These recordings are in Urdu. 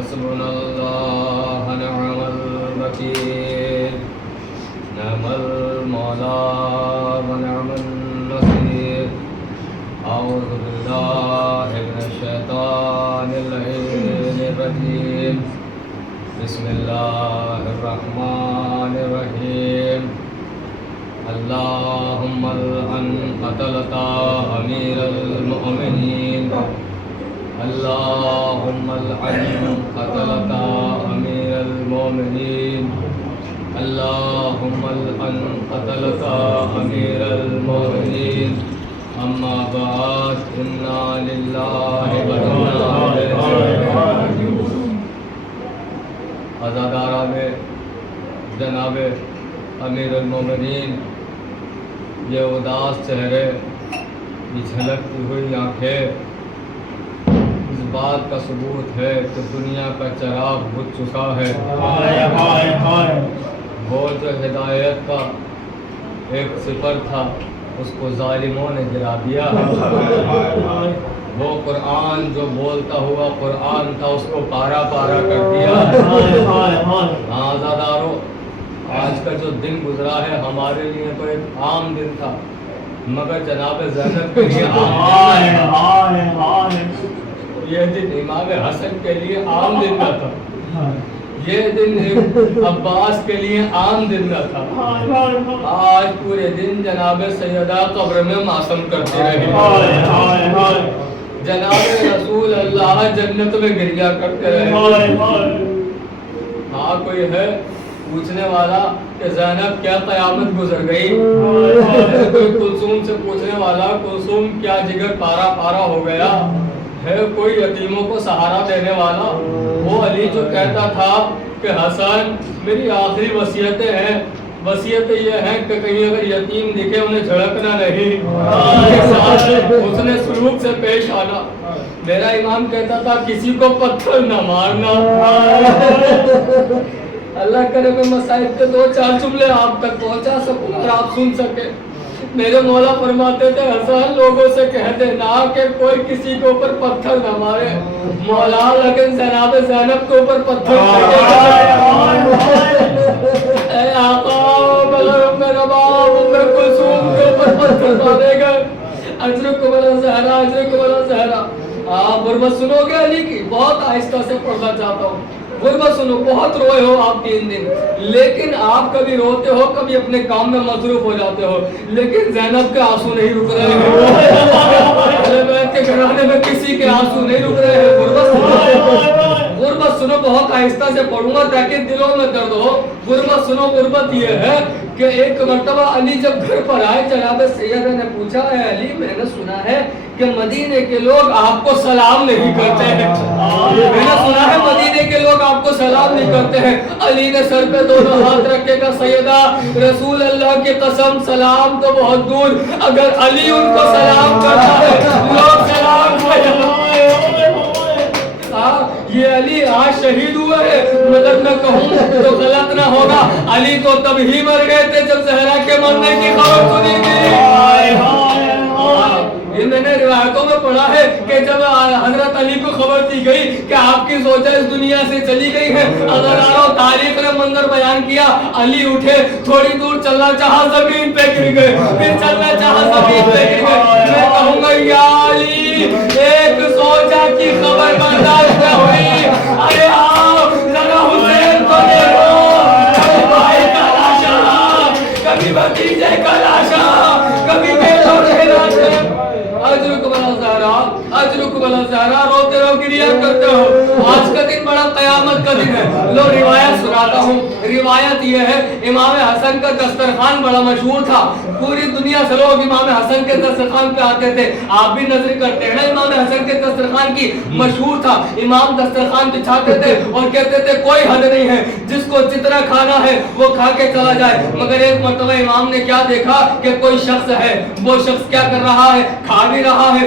حسبنا الله نعم الوكيل نعم المولى ونعم النصير أعوذ بالله من الشيطان اللعين الرجيم بسم الله الرحمن الرحيم اللهم العن قتلة أمير المؤمنين اللهم العن قتلة أمير المؤمنين اللهم العن قتلة أمير المؤمنين أما بعد إنا لله وإنا إليه راجعون عزادارہ میں جناب امیر المومنین یہ اداس چہرے یہ جھلکتی ہوئی آنکھیں اس بات کا ثبوت ہے کہ دنیا کا چراغ بجھ چکا ہے وہ جو ہدایت کا ایک سپر تھا اس کو ظالموں نے گرا دیا وہ قرآن جو بولتا ہوا قرآن تھا اس کو پارا پارا کر دیا آزادارو آج کا جو دن گزرا ہے ہمارے لیے تو ایک عام دن تھا مگر جناب زینب کے لیے یہ دن امام حسن کے لیے عام دن نہ تھا یہ دن عباس کے لیے عام دن نہ تھا آج پورے دن جناب سیدہ قبر میں ماتم کرتے رہے جناب رسول اللہ جنت میں گریا کرتے رہے ہاں کوئی ہے پوچھنے والا کہ زینب کیا قیامت گزر گئی کوئی کلثوم سے پوچھنے والا کلثوم کیا جگر پارا پارا ہو گیا ہے کوئی یتیموں کو سہارا دینے والا وہ علی جو کہتا تھا کہ حسن میری آخری وصیتیں ہیں وصیت یہ ہے کہ کہیں اگر یتیم دکھے انہیں جھڑکنا نہیں اس نے سلوک سے پیش آنا میرا امام کہتا تھا کسی کو پتھر نہ مارنا اللہ کرے میں مصائب کے دو چار جملے آپ تک پہنچا سکوں اور آپ سن سکے میرے مولا فرماتے تھے حسن لوگوں سے کہہ دینا کہ کوئی کسی کے اوپر پتھر نہ مارے مولا لیکن جناب زینب کے اوپر پتھر اے آقا میرا باپ ام کلثوم کے اوپر پتھر مارے گا اجرک والا زہرا اجرک والا زہرا آپ غربت سنو گے علی کی بہت آہستہ سے پڑھنا چاہتا ہوں غربت سنو بہت روئے ہو آپ 3 دن لیکن آپ کبھی روتے ہو کبھی اپنے کام میں مصروف ہو جاتے ہو لیکن زینب کے آنسو نہیں رک رہے ہیں اہل بیت کے گھرانے میں کسی کے آنسو نہیں رک رہے ہیں غربت سنو بہت آہستہ سے پڑھوں گا تاکہ دلوں میں درد ہو غربت سنو غربت یہ ہے کہ ایک مرتبہ علی جب گھر پر آئے جناب سیدہ نے پوچھا اے علی میں نے سنا ہے کہ مدینے کے لوگ آپ کو سلام نہیں کرتے ہیں میں نے سنا ہے مدینے کے لوگ آپ کو سلام نہیں کرتے ہیں علی نے سر پہ دونوں ہاتھ رکھے گا سیدہ رسول اللہ کی قسم سلام تو بہت دور اگر علی ان کو سلام کرتا ہے لوگ سلام کرتے ہیں یہ علی آج شہید ہوئے ہیں مگر میں کہوں تو غلط نہ ہوگا علی تو تب ہی مر گئے تھے جب زہرا کے مرنے کی خبر سنی گئی یہ میں نے روایتوں میں پڑھا ہے کہ جب حضرت علی کو خبر دی گئی کہ آپ کی زوجہ اس دنیا سے چلی گئی ہے اگر تاریخ نے منظر بیان کیا علی اٹھے تھوڑی دور چلنا چاہا زمین پہ گر گئے پھر چلنا چاہا زمین پہ گر گئے میں کہوں گا یا علی ایک زوجہ کی خبر برداشت نہ ہوئی ارے آپ ذرا حسین کو دیکھو کبھی بھائی کا لاشا کبھی بھتیجے کا لاشا کبھی بیٹوں کے لاشا اجرک بلا زہرا روتے رہو گریا کرتے ہو آج کا دن بڑا قیامت کا دن ہے لو روایت سناتا ہوں روایت یہ ہے امام حسن کا دسترخوان بڑا مشہور تھا پوری دنیا سے لوگ امام حسن کے دسترخوان پہ آتے تھے آپ بھی نظر کرتے ہیں نا امام حسن کے دسترخوان کی مشہور تھا امام دسترخوان بچھاتے تھے اور کہتے تھے کوئی حد نہیں ہے جس کو جتنا کھانا ہے وہ کھا کے چلا جائے مگر ایک مرتبہ امام نے کیا دیکھا کہ کوئی شخص ہے وہ شخص کیا کر رہا ہے کھا بھی رہا ہے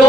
2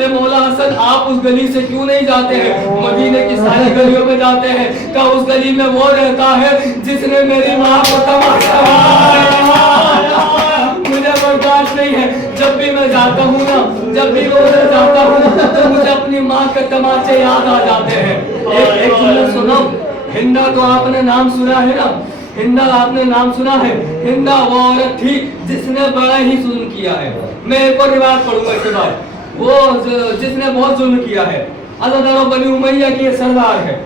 اے مولا حسن آپ اس گلی سے کیوں نہیں جاتے ہیں؟ مدینے کی ساری گلیوں میں جاتے ہیں، کہ اس گلی میں وہ رہتا ہے جس نے میری ماں کو تماشا، مجھے برداشت نہیں ہے، جب بھی میں جاتا ہوں نا، جب بھی وہ جاتا ہوں نا تو مجھے اپنی ماں کے تماچے یاد آ جاتے ہیں۔ ایک جملہ سنو، ہندا تو آپ نے نام سنا ہے نا، ہندا آپ نے نام سنا ہے، ہندا وہ عورت تھی جس نے بڑا ہی ظلم کیا ہے۔ میں ایک اور روایت پڑھوں گا اس کے بعد، وہ جس نے بہت ظلم کیا ہے، عزادارو بنی امیہ کی سردار ہے،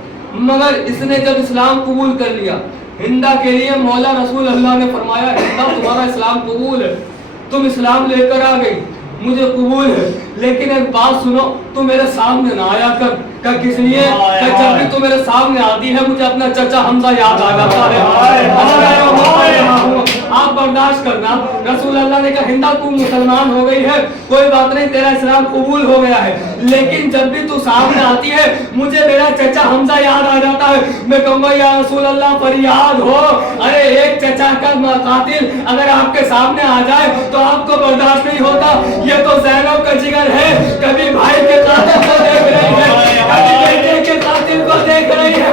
مگر اس نے جب اسلام قبول کر لیا، ہندا کے لیے مولا رسول اللہ نے فرمایا ہندا تمہارا اسلام قبول ہے، تم اسلام لے کر آ گئی، مجھے قبول ہے، لیکن ایک بات سنو، تو میرے سامنے نہ آیا کر۔ کہ کس لیے؟ کہ جب بھی تو میرے سامنے آتی ہے مجھے اپنا چچا حمزہ یاد آ جاتا ہے۔ آپ برداشت کرنا، رسول اللہ نے کہا ہندا تو مسلمان ہو گئی ہے، کوئی بات نہیں، تیرا اسلام قبول ہو گیا ہے، لیکن جب بھی تو سامنے آتی ہے مجھے میرا چچا حمزہ یاد آ جاتا ہے۔ میں کہوں گا یا رسول اللہ فریاد ہو، ارے ایک چچا کا قاتل اگر آپ کے سامنے آ جائے تو آپ کو برداشت نہیں ہوتا۔ یہ تو زینب کا جگر ہے، کبھی بھائی کے قاتل کو دیکھ رہی ہے، کبھی بیٹے کے قاتل کو دیکھ رہی ہے،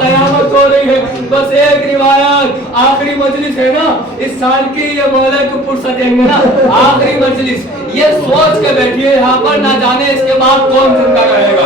قیامت ہو رہی ہے۔ بس ایک روایت، آخری مجلس ہے نا اس سال کی، یہ مولا کو فرصت دیں گے نا، آخری مجلس، یہ سوچ کے بیٹھیے یہاں پر، نہ جانے اس کے بعد کون زندہ رہے گا۔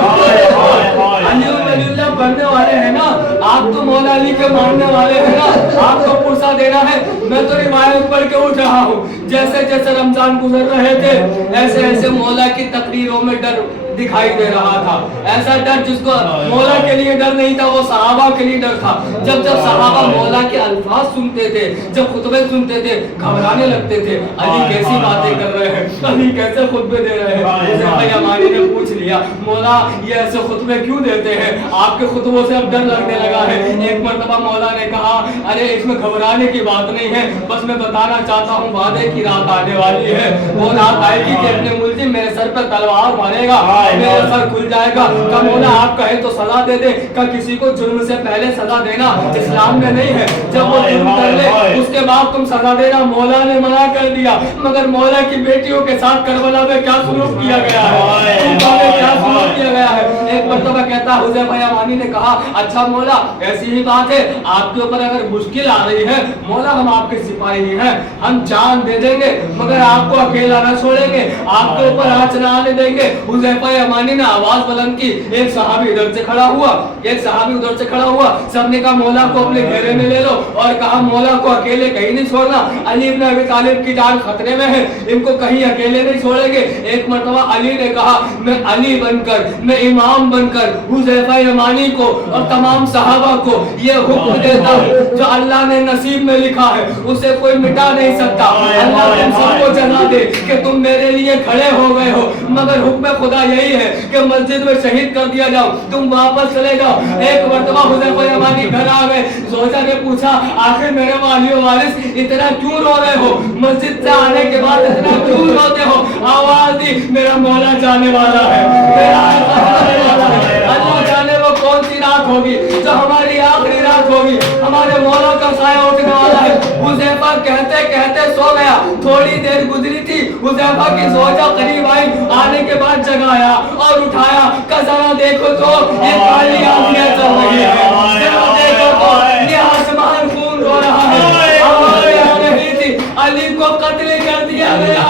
علی ولی اللہ پڑھنے والے ہیں نا، آپ تو مولا علی کے ماننے والے ہیں نا، آپ کو فرصت دینا ہے۔ میں تو روایت پڑھ کے اٹھ رہا ہوں، جیسے جیسے رمضان گزر رہے تھے ایسے ایسے مولا کی تقریروں میں ڈر دکھائی دے رہا تھا، ایسا ڈر جس کو مولا کے لیے ڈر نہیں تھا وہ صحابہ کے لیے ڈر تھا۔ جب جب صحابہ مولا کے الفاظ سنتے تھے، جب خطبے سنتے تھے، گھبرانے لگتے تھے، علی کیسی باتیں کر رہے ہیں، علی کیسے خطبے دے رہے ہیں۔ حذیفہ یمانی نے پوچھ لیا مولا یہ ایسے خطبے کیوں دیتے ہیں، آپ کے خطبوں سے اب ڈر لگنے لگا ہے۔ ایک مرتبہ مولا نے کہا ارے اس میں گھبرانے کی بات نہیں ہے، بس میں بتانا چاہتا ہوں وعدے کی رات آنے والی ہے، وہ رات آئے گی کہ ابن ملجم میرے سر پر تلوار مارے گا، میرا سر کھل جائے گا۔ کہ مولا آپ کہیں تو سزا دے دے، کہ کسی کو جرم سے پہلے سزا دینا اسلام میں نہیں ہے، جب وہ جرم کر لے اس کے بعد تم سزا دینا۔ مولا نے منع کر دیا، مگر مولا کی بیٹیوں کے ساتھ کربلا میں کیا سلوک کیا گیا ہے، کیا سلوک کیا گیا ہے۔ ایک مرتبہ کہتا حذیفہ یمانی نے کہا اچھا مولا ایسی ہی بات ہے، آپ کے اوپر اگر مشکل آ رہی ہے مولا ہم آپ کے سپاہی ہیں، ہم جان دے دیں گے مگر آپ کو اکیلا نہ چھوڑیں گے، آپ کے اوپر آنچ نہ آنے دیں گے۔ حذیفہ یمانی نے آواز بلند کی، ایک صحابی ادھر سے کھڑا ہوا، ایک صحابی ادھر سے کھڑا ہوا، سب نے کہا مولا کو اپنے گھیرے میں لے لو، اور کہا مولا کو اکیلے کہیں نہیں چھوڑنا، علی بن ابی طالب کی جان خطرے میں ہے، ان کو کہیں اکیلے نہیں چھوڑیں گے۔ ایک مرتبہ علی نے کہا میں علی بن کر، میں امام بن کر حذیفہ یمانی کو اور تمام صحابہ کو یہ حکم دیتا ہوں جو اللہ نے نصیب میں لکھا ہے اسے کوئی مٹا نہیں سکتا۔ اللہ تم سب کو جزا دے کہ تم میرے لیے کھڑے ہو گئے ہو، مگر حکم خدا یہی ہے کہ مسجد میں شہید کر دیا جاؤ، تم واپس چلے جاؤ۔ ایک مرتبہ حذیفہ یمانی گھر آ گئے، زوجہ نے پوچھا آخر میرے والی و وارث اتنا کیوں رو رہے ہو، مسجد سے آنے کے بعد اتنا کیوں روتے ہو؟ آواز دی میرا مولا جانے والا ہے، میرا جانے والا ہے۔ اللہ جانے وہ کون سی رات ہوگی جو ہماری آخری رات ہوگی، ہمارے مولا کا سایہ اٹھنے والا ہے۔ حذیفہ کہتے کہتے سو گیا، تھوڑی دیر گزری تھی، حذیفہ کی زوجہ قریب آئی، آنے کے بعد جگایا اور اٹھایا کہ ذرا دیکھو تو یہ کالی آندیاں چل رہی ہے، ذرا دیکھو تو یہ آسمان خون رو رہا ہے، آواز آ رہی تھی علی کو قتل کر دیا گیا،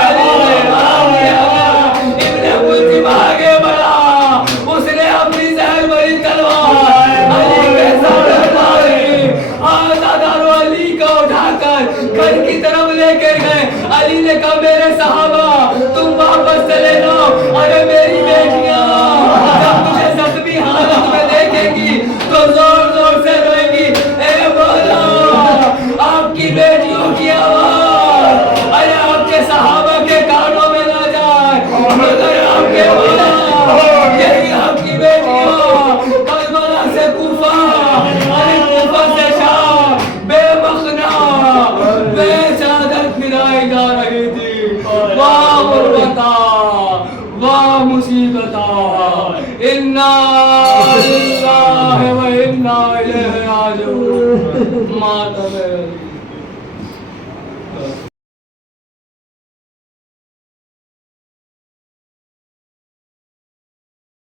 علی نے ابن ملجم آگے بڑھا، اس نے اپنی زہر بھری تلوار علی کے سامنے ماری، آزادارو علی کو اٹھا کر گھر کی طرف لے کے گئے۔ علی نے کہا میرے صحابہ تم واپس چلے جاؤ، ارے میری بیٹیاں جب تجھے زخمی حالت میں دیکھے گی تو زور زور سے روئے گی، اے مولا آپ کی بیٹیوں کی آواز ارے آپ کے صحابہ کے کانوں میں نہ جائے، مگر آپ کے مولا یہی آپ کی بیٹیاں کربلا سے کوفہ، ارے کوفہ سے شام، بے مخنا بے چادر پھرائی جا رہی تھی۔ واہ غربتا واہ مصیبتا، انا للہ و انا الیہ راجعون۔ ماتم